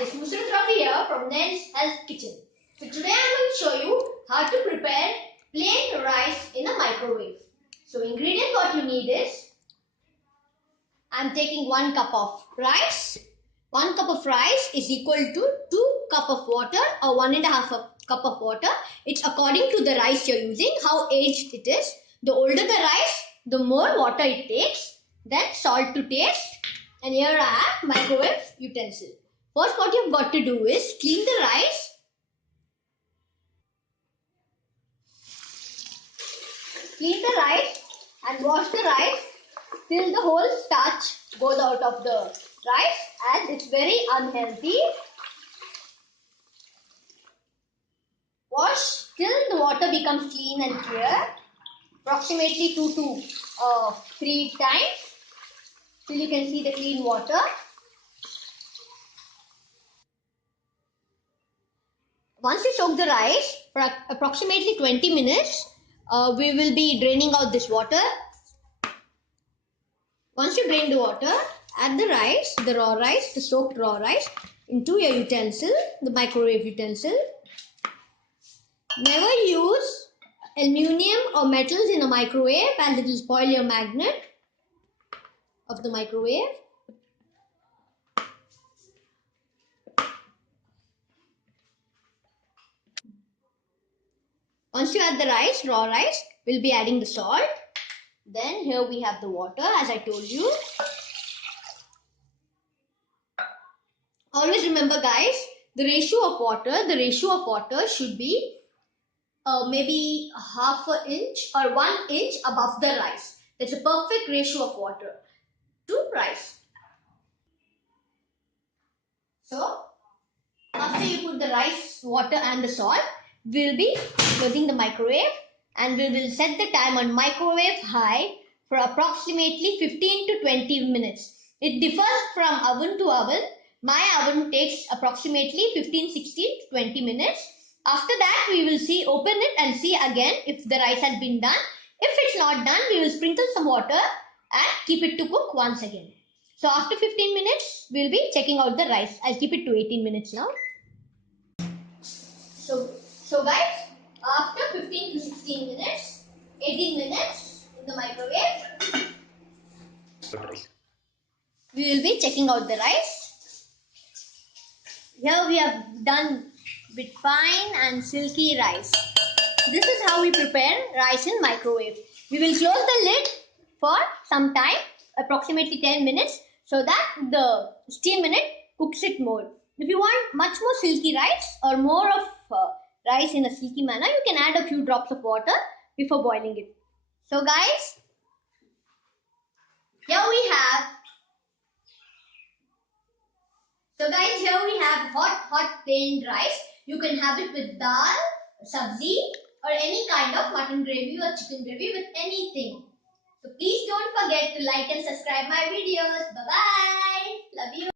this is Muslim Rafi here from Nain's Health Kitchen. So today I am going to show you how to prepare plain rice in a microwave. So ingredients what you need is, I am taking 1 cup of rice. 1 cup of rice is equal to 2 cup of water or 1.5 cup of water. It's according to the rice you're using, how aged it is. The older the rice, the more water it takes. Then salt to taste. And here I have microwave utensil. First what you've got to do is clean the rice. Clean the rice and wash the rice till the whole starch goes out of the rice, as it's very unhealthy. Wash till the water becomes clean and clear, approximately 2 to 3 times till you can see the clean water. Once you soak the rice for approximately 20 minutes, we will be draining out this water. Once you drain the water, add the rice, the raw rice, the soaked raw rice into your utensil, the microwave utensil. Never use aluminium or metals in a microwave as it will spoil your magnet of the microwave. Once you add the rice, raw rice, we'll be adding the salt. Then here we have the water, as I told you. Always remember guys, the ratio of water should be maybe half an inch or 1 inch above the rice. That's a perfect ratio of water to rice. So after you put the rice, water and the salt, we'll be closing the microwave and we will set the time on microwave high for approximately 15 to 20 minutes. It differs from oven to oven. My oven takes approximately 15, 16 to 20 minutes. After that, we will open it and see again if the rice has been done. If it's not done, we will sprinkle some water and keep it to cook once again. So after 15 minutes, we'll be checking out the rice. I'll keep it to 18 minutes now. So guys, after 15 to 16 minutes, 18 minutes in the microwave, we will be checking out the rice. Here we have done with fine and silky rice. This is how we prepare rice in microwave. We will close the lid for some time, approximately 10 minutes, so that the steam in it cooks it more. If you want much more silky rice or more of rice in a silky manner, you can add a few drops of water before boiling it. So guys, here we have hot plain rice. You can have it with dal, sabzi or any kind of mutton gravy or chicken gravy, with anything. So please don't forget to like and subscribe my videos. Bye bye. Love you.